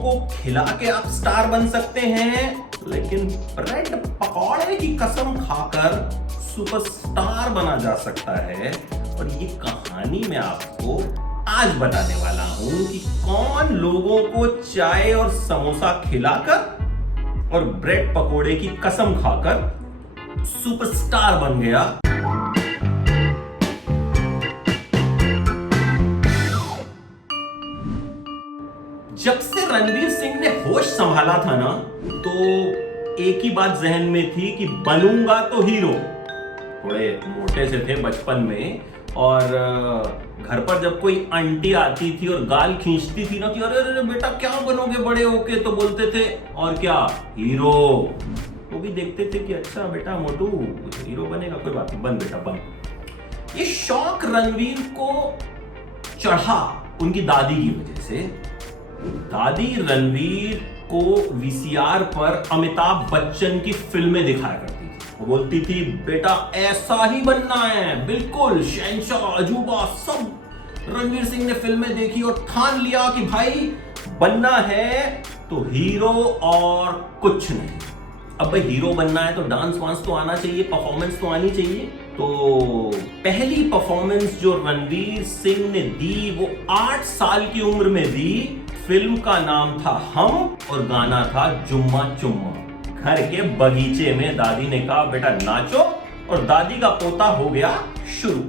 को खिला के आप स्टार बन सकते हैं, लेकिन ब्रेड पकौड़े की कसम खाकर सुपरस्टार बना जा सकता है। और ये कहानी मैं आपको आज बताने वाला हूं कि कौन लोगों को चाय और समोसा खिलाकर और ब्रेड पकोड़े की कसम खाकर सुपरस्टार बन गया। जब से रणवीर सिंह ने होश संभाला था ना, तो एक ही बात जहन में थी कि बनूंगा तो हीरो। थोड़े मोटे से थे बचपन में, और घर पर जब कोई आंटी आती थी और गाल खींचती थी ना कि अरे अरे बेटा क्या बनोगे बड़े होके, तो बोलते थे और क्या, हीरो। वो भी देखते थे कि अच्छा बेटा मोटू हीरो बनेगा, कोई बात नहीं, बन बेटा बन। ये शौक रणवीर को चढ़ा उनकी दादी की वजह से। दादी रणवीर को वीसीआर पर अमिताभ बच्चन की फिल्में दिखाया करती थी। वो बोलती थी बेटा ऐसा ही बनना है, बिल्कुल शहंशाह अजूबा सब। रणवीर सिंह ने फिल्में देखी और ठान लिया कि भाई बनना है तो हीरो और कुछ नहीं। अब भाई हीरो बनना है तो डांस वांस तो आना चाहिए, परफॉर्मेंस तो आनी चाहिए। तो पहली परफॉर्मेंस जो रणवीर सिंह ने दी वो 8 साल की उम्र में दी। फिल्म का नाम था हम और गाना था जुम्मा चुम्मा। घर के बगीचे में दादी ने कहा बेटा नाचो, और दादी का पोता हो गया शुरू।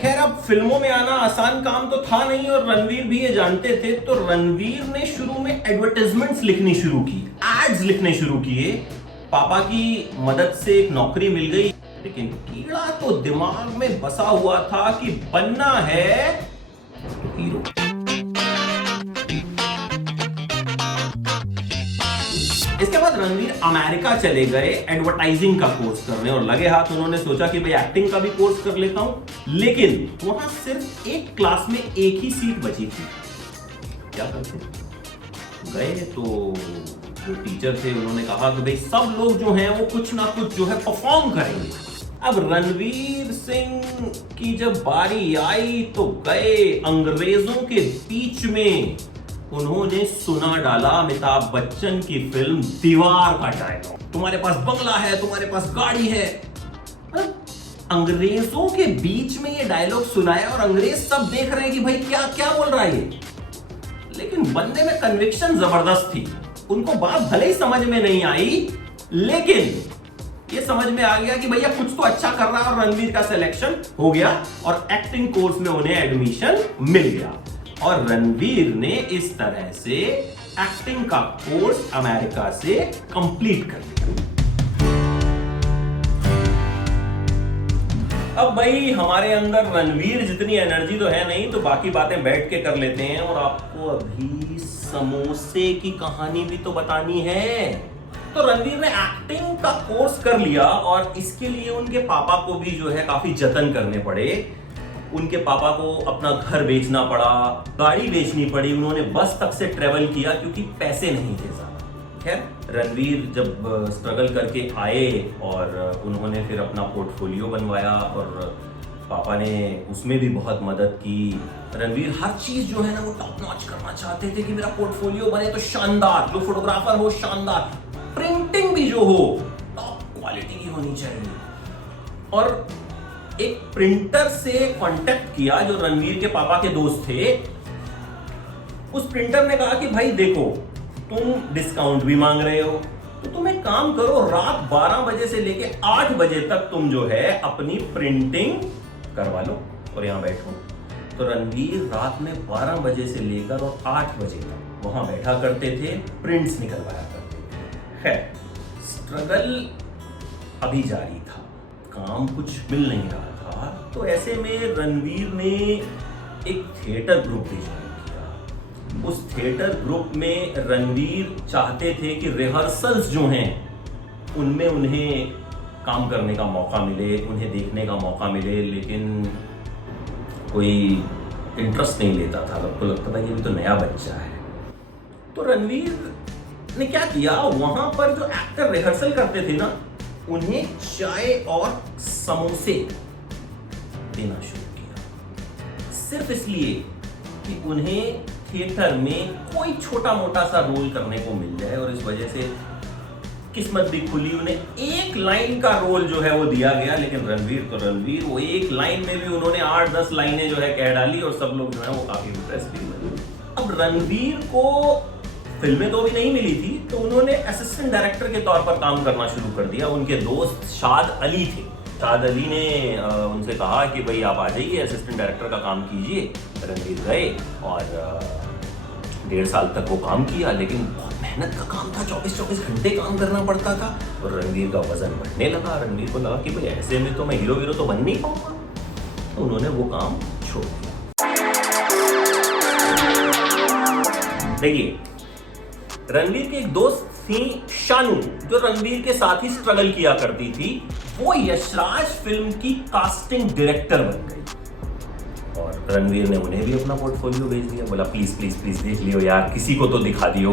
खैर अब फिल्मों में आना आसान काम तो था नहीं, और रणवीर भी ये जानते थे। तो रणवीर ने शुरू में एडवर्टाइजमेंट्स लिखनी शुरू की, एड्स लिखने शुरू किए। पापा की मदद से एक नौकरी मिल गई, लेकिन कीड़ा तो दिमाग में बसा हुआ था कि बनना है हीरो। इसके बाद रणवीर अमेरिका चले गए एडवर्टाइजिंग का कोर्स करने, और लगे हाथ उन्होंने सोचा कि भाई एक्टिंग का भी कोर्स कर लेता हूं। लेकिन वहां सिर्फ एक क्लास में एक ही सीट बची थी। क्या करते, गए तो जो टीचर थे उन्होंने कहा कि भाई सब लोग जो हैं वो कुछ ना कुछ जो है परफॉर्म करेंगे। अब रणवीर सिंह की जब बारी आई तो गए अंग्रेजों के बीच में। उन्होंने सुना डाला अमिताभ बच्चन की फिल्म दीवार का डायलॉग, तुम्हारे पास बंगला है, तुम्हारे पास गाड़ी है। अंग्रेजों के बीच में ये डायलॉग सुनाया, और अंग्रेज सब देख रहे हैं कि भाई क्या क्या बोल रहा है ये। लेकिन बंदे में कन्विक्शन जबरदस्त थी। उनको बात भले ही समझ में नहीं आई, लेकिन ये समझ में आ गया कि भैया कुछ तो अच्छा कर रहा है, और रणवीर का सिलेक्शन हो गया और एक्टिंग कोर्स में उन्हें एडमिशन मिल गया। और रणवीर ने इस तरह से एक्टिंग का कोर्स अमेरिका से कंप्लीट कर लिया। अब भाई हमारे अंदर रणवीर जितनी एनर्जी तो है नहीं, तो बाकी बातें बैठ के कर लेते हैं। और आपको अभी समोसे की कहानी भी तो बतानी है। तो रणवीर ने एक्टिंग का कोर्स कर लिया, और इसके लिए उनके पापा को भी जो है काफी जतन करने पड़े। उनके पापा को अपना घर बेचना पड़ा, गाड़ी बेचनी पड़ी, उन्होंने बस तक से ट्रेवल किया क्योंकि पैसे नहीं थे ज्यादा। खैर रणवीर जब स्ट्रगल करके आए और उन्होंने फिर अपना पोर्टफोलियो बनवाया, और पापा ने उसमें भी बहुत मदद की। रणवीर हर चीज जो है ना वो टॉप नॉच करना चाहते थे कि मेरा पोर्टफोलियो बने तो शानदार, जो फोटोग्राफर हो शानदार, प्रिंटिंग भी जो हो टॉप क्वालिटी की होनी चाहिए। और एक प्रिंटर से कांटेक्ट किया जो रणवीर के पापा के दोस्त थे। उस प्रिंटर ने कहा कि भाई देखो तुम डिस्काउंट भी मांग रहे हो, तो तुम एक काम करो, रात 12 बजे से लेके 8 बजे तक तुम जो है अपनी प्रिंटिंग करवा लो और यहां बैठो। तो रणवीर रात में 12 बजे से लेकर और 8 बजे तक वहां बैठा करते थे, प्रिंट्स निकलवाया करते थे। खैर स्ट्रगल अभी जारी था, काम कुछ मिल नहीं रहा था। तो ऐसे में रणवीर ने एक थिएटर ग्रुप भी ज्वाइन किया। उस थिएटर ग्रुप में रणवीर चाहते थे कि रिहर्सल्स जो हैं उनमें उन्हें काम करने का मौका मिले, उन्हें देखने का मौका मिले, लेकिन कोई इंटरेस्ट नहीं लेता था। सबको लगता था कि ये तो नया बच्चा है। तो रणवीर ने क्या किया, वहां पर जो एक्टर रिहर्सल करते थे ना, उन्हें चाय और समोसे देना शुरू किया, सिर्फ इसलिए कि उन्हें थिएटर में कोई छोटा मोटा सा रोल करने को मिल जाए। और इस वजह से किस्मत भी खुली, उन्हें एक लाइन का रोल जो है वो दिया गया। लेकिन रणवीर वो एक लाइन में भी उन्होंने 8-10 लाइनें जो है कह डाली और सब लोग जो है वो काफी इंप्रेस भी हुए। अब रणवीर को फिल्में तो भी नहीं मिली थी, तो उन्होंने असिस्टेंट डायरेक्टर के तौर पर काम करना शुरू कर दिया। उनके दोस्त शाद अली थे, शाद अली ने उनसे कहा कि भाई आप आ जाइए, असिस्टेंट डायरेक्टर का काम कीजिए। रणवीर गए और 1.5 साल तक वो काम किया, लेकिन बहुत मेहनत का काम था, 24-24 घंटे काम करना पड़ता था। और रणवीर का वजन बढ़ने लगा। रणवीर को लगा कि भाई ऐसे में तो मैं हीरो तो बन नहीं पाऊंगा, तो उन्होंने वो काम छोड़ दिया। देखिए, रणवीर की एक दोस्त थी शानू, जो रणवीर के साथ ही स्ट्रगल किया करती थी। वो यशराज फिल्म की कास्टिंग डायरेक्टर बन गई और रणवीर ने उन्हें भी अपना पोर्टफोलियो भेज दिया। बोला प्लीज प्लीज प्लीज देख लियो यार, किसी को तो दिखा दियो,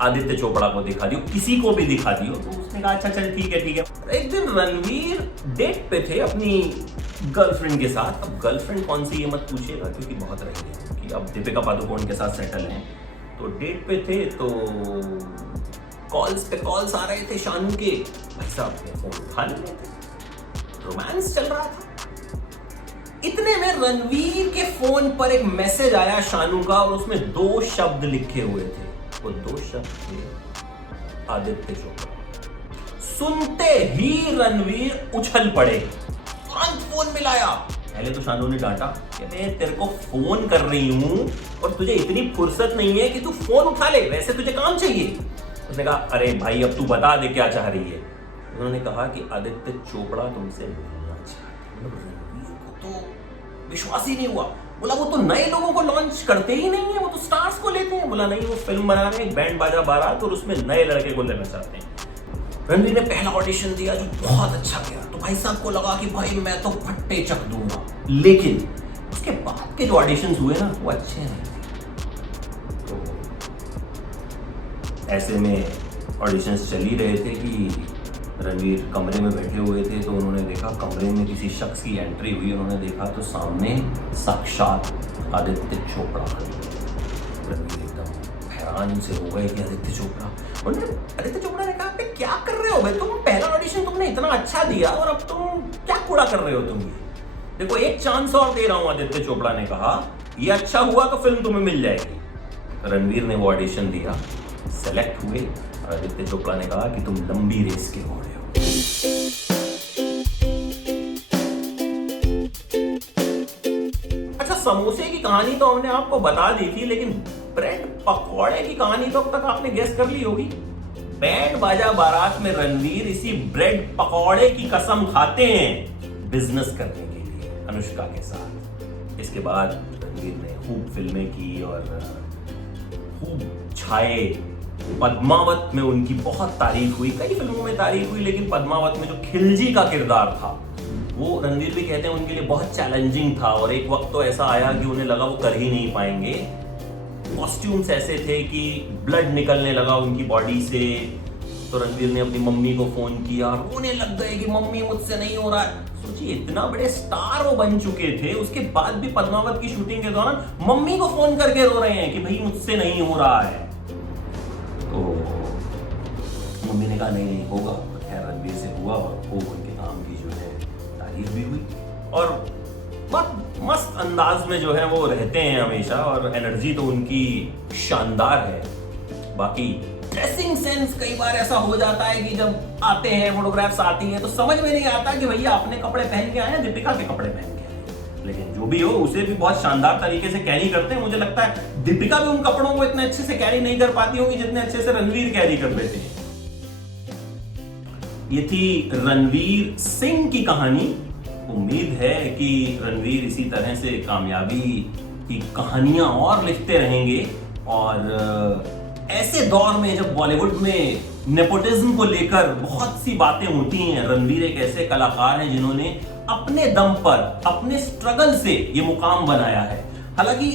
आदित्य चोपड़ा को दिखा दियो, किसी को भी दिखा दियो। तो उसने कहा अच्छा चल ठीक है ठीक है। एक दिन रणवीर डेट पे थे अपनी गर्लफ्रेंड के साथ। अब गर्लफ्रेंड कौन सी ये मत पूछिएगा, क्योंकि बहुत रही कि अब दीपिका पादुकोण के साथ सेटल हैं। तो डेट पे थे तो कॉल्स पे कॉल्स आ रहे थे शानू के, भाई साहब ने फोन उठा नहीं रहे थे, रोमांस चल रहा था। इतने में रणवीर के फोन पर एक मैसेज आया शानू का, और उसमें 2 शब्द लिखे हुए थे। वो 2 शब्द थे आदित्य चोपड़ा। सुनते ही रणवीर उछल पड़े, तुरंत फोन मिलाया। पहले तो शानू ने डांटा कि मैं तेरे को फोन कर रही हूं और तुझे इतनी फुर्सत नहीं है कि तू फोन उठा ले, वैसे तुझे काम चाहिए। उसने कहा अरे भाई अब तू बता दे क्या चाह रही है। उन्होंने कहा कि आदित्य चोपड़ा तुमसे मिलना चाहते हैं। रणवीर को तो विश्वास ही नहीं हुआ। बोला वो तो नए लोगों को लॉन्च करते ही नहीं है, वो तो स्टार्स को लेते हैं। बोला नहीं, वो फिल्म बना रहे हैं बैंड बाजा बारात और उसमें नए लड़के को लेना चाहते हैं। रणवीर ने पहला ऑडिशन दिया जो बहुत अच्छा गया, तो भाई साहब को लगा कि भाई मैं तो फट्टे चक दूंगा। लेकिन उसके बाद के जो ऑडिशंस हुए ना वो अच्छे नहीं थे। तो ऐसे में ऑडिशंस चल ही रहे थे कि रणवीर कमरे में बैठे हुए थे, तो उन्होंने देखा कमरे में किसी शख्स की एंट्री हुई। उन्होंने देखा तो सामने साक्षात आदित्य चोपड़ा। रणवीर एकदम हैरान से हो गए कि आदित्य चोपड़ा। उन्होंने आदित्य चोपड़ा ने कहा क्या कर रहे हो भाई, तुम पहला ऑडिशन तुमने इतना अच्छा दिया और अब तुम क्या कूड़ा कर रहे हो तुम ये। देखो एक चांस और दे रहा हूं। आदित्य चोपड़ा ने कहा ये अच्छा हुआ तो फिल्म तुम्हें मिल जाएगी। रणवीर ने वो ऑडिशन दिया, सेलेक्ट हुए और आदित्य चोपड़ा ने कहा कि तुम लंबी रेस के घोड़े हो। अच्छा, समोसे की कहानी तो हमने आपको बता दी थी, लेकिन ब्रेड पकौड़े की कहानी तो अब तक आपने गेस कर ली होगी। बैंड बाजा बारात में रणवीर इसी ब्रेड पकौड़े की कसम खाते हैं बिजनेस करने के लिए अनुष्का के साथ। इसके बाद रणवीर ने खूब फिल्में की और खूब छाए। पद्मावत में उनकी बहुत तारीफ हुई, कई फिल्मों में तारीफ हुई, लेकिन पद्मावत में जो खिलजी का किरदार था वो रणवीर भी कहते हैं उनके लिए बहुत चैलेंजिंग था। और एक वक्त तो ऐसा आया कि उन्हें लगा वो कर ही नहीं पाएंगे। कॉस्ट्यूम्स ऐसे थे कि ब्लड निकलने लगा उनकी बॉडी से। तो रणवीर ने अपनी मम्मी को फोन किया, रोने लग गए कि मम्मी मुझसे नहीं हो रहा है। सोचिए इतना बड़े स्टार वो बन चुके थे, उसके बाद भी पद्मावत की शूटिंग के दौरान मम्मी को फोन करके रो रहे हैं कि भाई मुझसे नहीं हो रहा है। तो मम्मी ने कहा नहीं होगा। खैर रणवीर से हुआ और खूब उनके काम की जो है तारीफ भी हुई और बहुत मस्त अंदाज में जो है वो रहते हैं हमेशा, और एनर्जी तो उनकी शानदार है। बाकी ड्रेसिंग सेंस कई बार ऐसा हो जाता है कि जब आते हैं फोटोग्राफ्स आती हैं तो समझ में नहीं आता कि भैया अपने कपड़े पहन के आए हैं दीपिका के कपड़े पहन के आए। लेकिन जो भी हो उसे भी बहुत शानदार तरीके से कैरी करते हैं। मुझे लगता है दीपिका भी उन कपड़ों को इतने अच्छे से कैरी नहीं कर पाती होगी जितने अच्छे से रणवीर कैरी कर लेते हैं। ये थी रणवीर सिंह की कहानी। उम्मीद है कि रणवीर इसी तरह से कामयाबी की कहानियां और लिखते रहेंगे। और ऐसे दौर में जब बॉलीवुड में नेपोटिज्म को लेकर बहुत सी बातें होती हैं, रणवीर एक ऐसे कलाकार हैं जिन्होंने अपने दम पर अपने स्ट्रगल से ये मुकाम बनाया है। हालांकि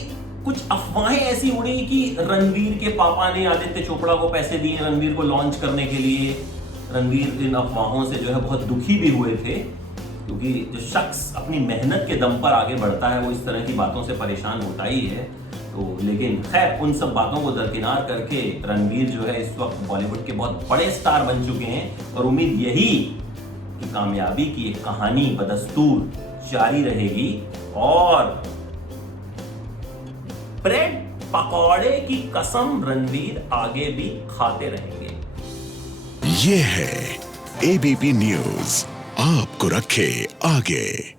कुछ अफवाहें ऐसी उड़ी कि रणवीर के पापा ने आदित्य चोपड़ा को पैसे दिए रणवीर को लॉन्च करने के लिए। रणवीर इन अफवाहों से जो है बहुत दुखी भी हुए थे। क्योंकि जो शख्स अपनी मेहनत के दम पर आगे बढ़ता है वो इस तरह की बातों से परेशान होता ही है। तो लेकिन खैर उन सब बातों को दरकिनार करके रणवीर जो है इस वक्त बॉलीवुड के बहुत बड़े स्टार बन चुके हैं और उम्मीद यही कि कामयाबी की एक कहानी बदस्तूर जारी रहेगी और ब्रेड पकौड़े की कसम रणवीर आगे भी खाते रहेंगे। ये है एबीपी न्यूज, आपको रखे आगे।